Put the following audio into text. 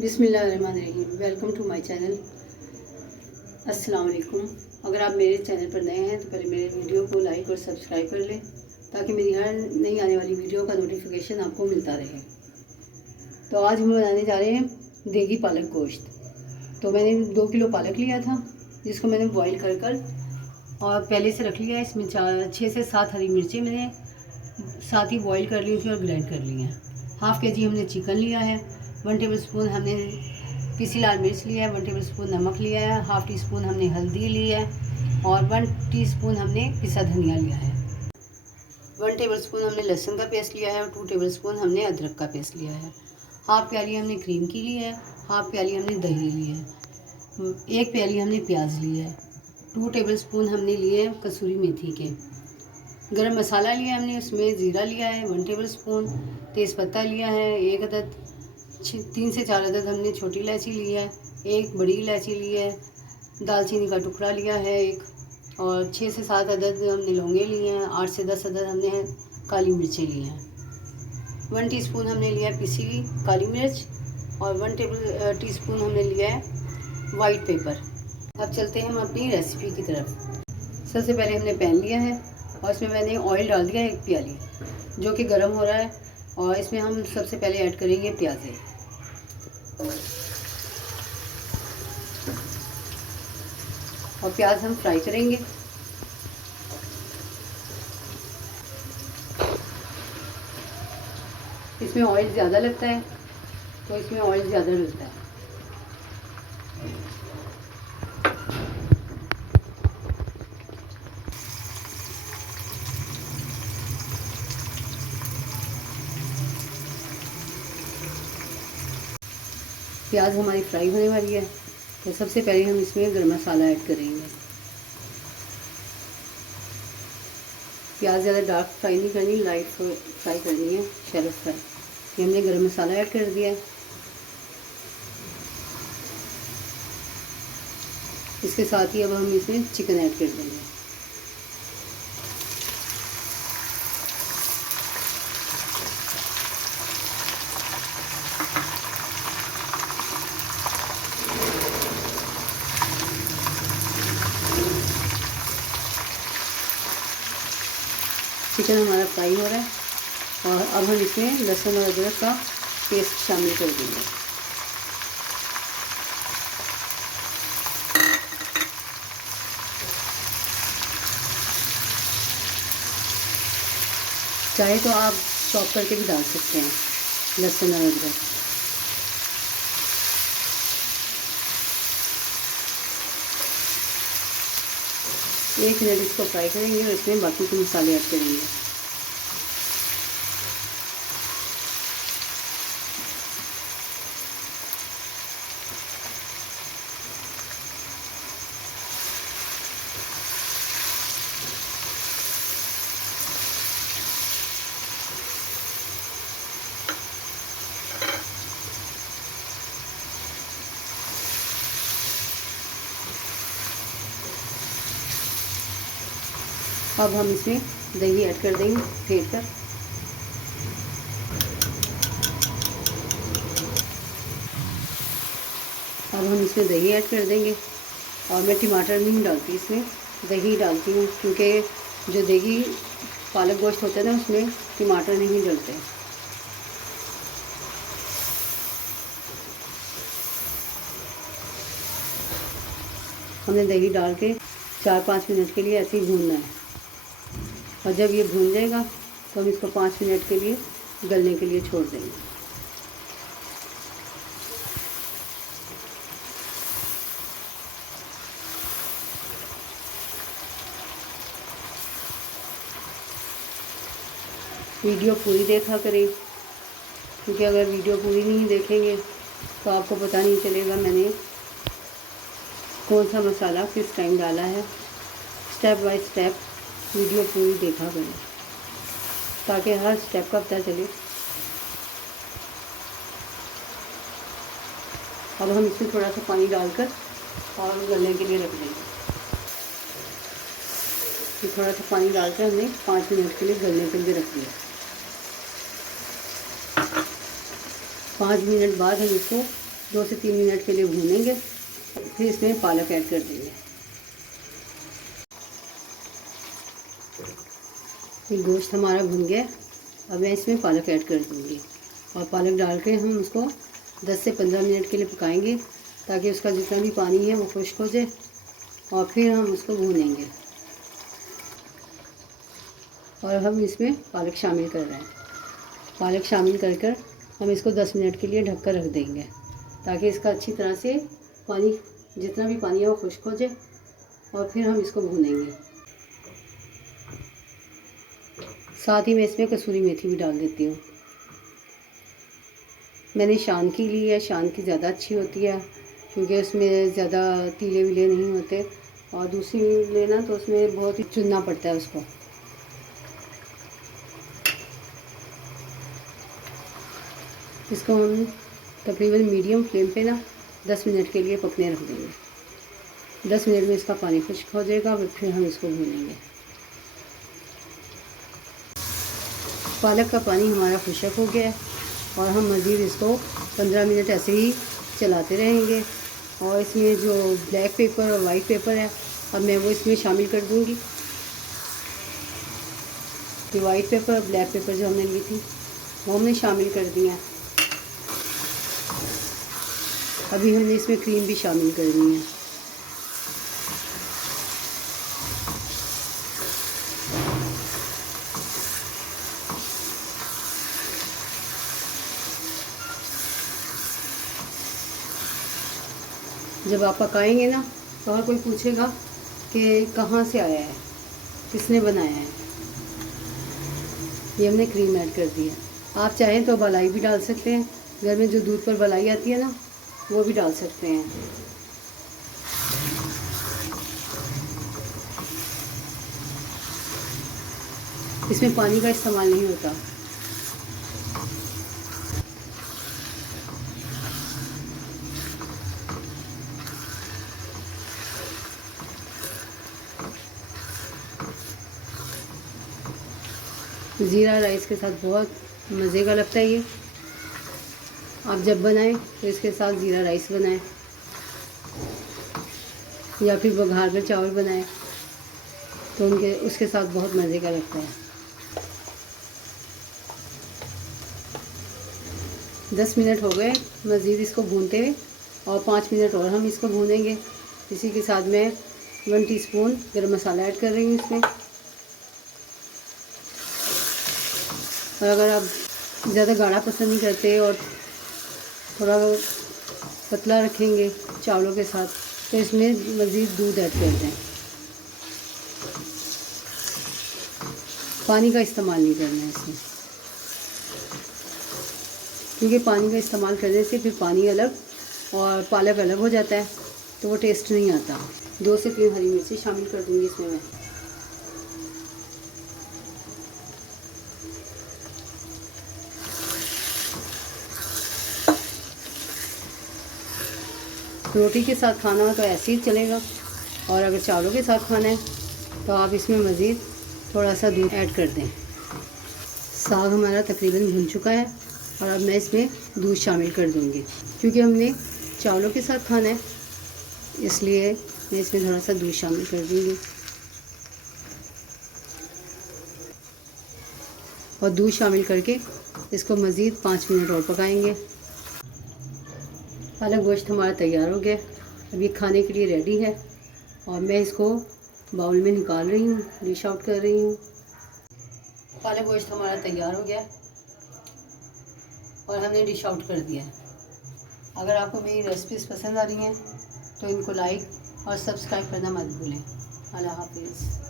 बिस्मिल्लाहिर्रहमानिर्रहीम। Welcome to my channel. अस्सलाम वालेकुम। अगर आप मेरे चैनल पर नए हैं तो पहले मेरे वीडियो को लाइक और सब्सक्राइब कर लें ताकि मेरी हर नई आने वाली वीडियो का नोटिफिकेशन आपको मिलता रहे। तो आज हम बनाने जा रहे हैं देगी पालक गोश्त। तो मैंने 2 किलो पालक लिया था जिसको मैंने बॉईल कर और पहले से रख लिया। इसमें 6 से 7 हरी मिर्ची मैंने साथ ही बॉईल कर ली थी और ग्राइंड कर ली हैं। हाफ़ के जी हमने चिकन लिया है। 1 टेबल स्पून हमने पिसी लाल मिर्च लिया है। 1 टेबल स्पून नमक लिया है। हाफ़ टी स्पून हमने हल्दी ली है और 1 टीस्पून हमने पिसा धनिया लिया है। 1 टेबल स्पून हमने लहसुन का पेस्ट लिया है और 2 टेबल स्पून हमने अदरक का पेस्ट लिया है। हाफ़ प्याली हमने क्रीम की ली है। हाफ़ प्याली हमने दही ली है। 1 प्याली हमने प्याज ली है। 2 टेबल स्पून हमने लिए कसूरी मेथी के। गरम मसाला लिया हमने, उसमें ज़ीरा लिया है 1 टेबल स्पून। तेज़पत्ता लिया है 1 अदद। 3 से 4 अदद हमने छोटी इलायची ली है। 1 बड़ी इलायची ली है। दालचीनी का टुकड़ा लिया है 1 और 6 से 7 अदद हमने लौंगे लिए हैं। 8 से 10 अदद हमने काली मिर्चें ली हैं। 1 टीस्पून हमने लिया है पिसी काली मिर्च और 1 टीस्पून हमने लिया है वाइट पेपर। अब चलते हैं हम अपनी रेसिपी की तरफ। सबसे पहले हमने पैन लिया है और इसमें मैंने ऑयल डाल दिया 1 प्याली जो कि गर्म हो रहा है। और इसमें हम सबसे पहले ऐड करेंगे प्याज़ें। और प्याज हम फ्राई करेंगे। इसमें ऑयल ज़्यादा लगता है तो इसमें ऑयल ज़्यादा लगता है। प्याज हमारी फ्राई होने वाली है तो सबसे पहले हम इसमें गरम मसाला ऐड करेंगे। प्याज ज़्यादा डार्क फ्राई नहीं करनी, लाइट फ्राई करनी है, शैलो फ्राई। ये हमने गरम मसाला ऐड कर दिया है। इसके साथ ही अब हम इसमें चिकन ऐड कर देंगे। चिकन हमारा फ्राई हो रहा है और अब हम इसमें लहसुन और अदरक का पेस्ट शामिल कर देंगे। चाहे तो आप चॉप करके भी डाल सकते हैं लहसुन और अदरक। एक मिनट इसको फ्राई करेंगे और इसमें बाकी के मसाले ऐड करेंगे। अब हम इसमें दही ऐड कर देंगे फेंट कर। अब हम इसमें दही ऐड कर देंगे और मैं टमाटर नहीं डालती, इसमें दही डालती हूँ क्योंकि जो देगी पालक गोश्त होता है ना उसमें टमाटर नहीं डलते। हमने दही डाल के 4-5 मिनट के लिए ऐसे ही भूनना है और जब ये भून जाएगा तो हम इसको 5 मिनट के लिए गलने के लिए छोड़ देंगे। वीडियो पूरी देखा करें क्योंकि अगर वीडियो पूरी नहीं देखेंगे तो आपको पता नहीं चलेगा मैंने कौन सा मसाला किस टाइम डाला है। स्टेप बाय स्टेप वीडियो पूरी देखा करें ताकि हर स्टेप का पता चले। अब हम इसमें थोड़ा सा पानी डालकर और गलने के लिए रख देंगे। थोड़ा सा पानी डालकर हमने 5 मिनट के लिए गलने के लिए रख दिया। 5 मिनट बाद हम इसको 2 से 3 मिनट के लिए भूनेंगे। फिर इसमें पालक ऐड कर देंगे। ये गोश्त हमारा भुन गया। अब मैं इसमें पालक ऐड कर दूँगी और पालक डाल के हम उसको 10 से 15 मिनट के लिए पकाएंगे ताकि उसका जितना भी पानी है वो खुश्क हो जाए और फिर हम उसको भूनेंगे। और हम इसमें पालक शामिल कर रहे हैं। पालक शामिल कर कर हम इसको 10 मिनट के लिए ढक कर रख देंगे ताकि इसका अच्छी तरह से पानी, जितना भी पानी है वो खुश्क हो जाए और फिर हम इसको भूनेंगे। साथ ही मैं इसमें कसूरी मेथी भी डाल देती हूँ। मैंने शान की ली है, शान की ज़्यादा अच्छी होती है क्योंकि उसमें ज़्यादा तीले विले नहीं होते, और दूसरी लेना तो उसमें बहुत ही चुनना पड़ता है उसको। इसको हम तकरीबन मीडियम फ्लेम पे ना 10 मिनट के लिए पकने रख देंगे। 10 मिनट में इसका पानी खुश्क हो जाएगा, फिर हम इसको भूनेंगे। पालक का पानी हमारा खुश्क हो गया है और हम मज़ीद इसको 15 मिनट ऐसे ही चलाते रहेंगे। और इसमें जो ब्लैक पेपर और वाइट पेपर है, अब मैं वो इसमें शामिल कर दूँगी। ये वाइट पेपर और ब्लैक पेपर जो हमने ली थी वो हमने शामिल कर दिया। अभी हमने इसमें क्रीम भी शामिल करनी है। जब आप पकाएंगे ना तो हर कोई पूछेगा कि कहाँ से आया है, किसने बनाया है। ये हमने क्रीम ऐड कर दी है। आप चाहें तो मलाई भी डाल सकते हैं, घर में जो दूध पर मलाई आती है ना वो भी डाल सकते हैं। इसमें पानी का इस्तेमाल नहीं होता। ज़ीरा राइस के साथ बहुत मज़े का लगता है ये। आप जब बनाएं तो इसके साथ ज़ीरा राइस बनाएं या फिर बघार में चावल बनाएं तो उसके साथ बहुत मज़े का लगता है। 10 मिनट हो गए मज़ीद इसको भूनते हुए, और 5 मिनट और हम इसको भूनेंगे। इसी के साथ मैं 1 टीस्पून गरम मसाला ऐड कर रही हूँ इसमें। और अगर आप ज़्यादा गाढ़ा पसंद नहीं करते और थोड़ा पतला रखेंगे चावलों के साथ तो इसमें मज़ीद दूध ऐड कर दें। पानी का इस्तेमाल नहीं करना है इसमें, क्योंकि पानी का इस्तेमाल करने से फिर पानी अलग और पालक अलग हो जाता है तो वो टेस्ट नहीं आता। 2 से 3 हरी मिर्ची शामिल कर दूँगी इसमें मैं। रोटी के साथ खाना हो तो ऐसे ही चलेगा, और अगर चावलों के साथ खाना है तो आप इसमें मज़ीद थोड़ा सा दूध ऐड कर दें। साग हमारा तकरीबन भुन चुका है और अब मैं इसमें दूध शामिल कर दूंगी, क्योंकि हमने चावलों के साथ खाना है इसलिए मैं इसमें थोड़ा सा दूध शामिल कर दूंगी। और दूध शामिल करके इसको मज़ीद 5 मिनट और पकाएंगे। पालक गोश्त हमारा तैयार हो गया। अब ये खाने के लिए रेडी है और मैं इसको बाउल में निकाल रही हूँ, डिश आउट कर रही हूँ। पालक गोश्त हमारा तैयार हो गया और हमने डिश आउट कर दिया है। अगर आपको मेरी रेसिपीज़ पसंद आ रही हैं तो इनको लाइक और सब्सक्राइब करना मत भूलें। अल्लाह हाफिज़।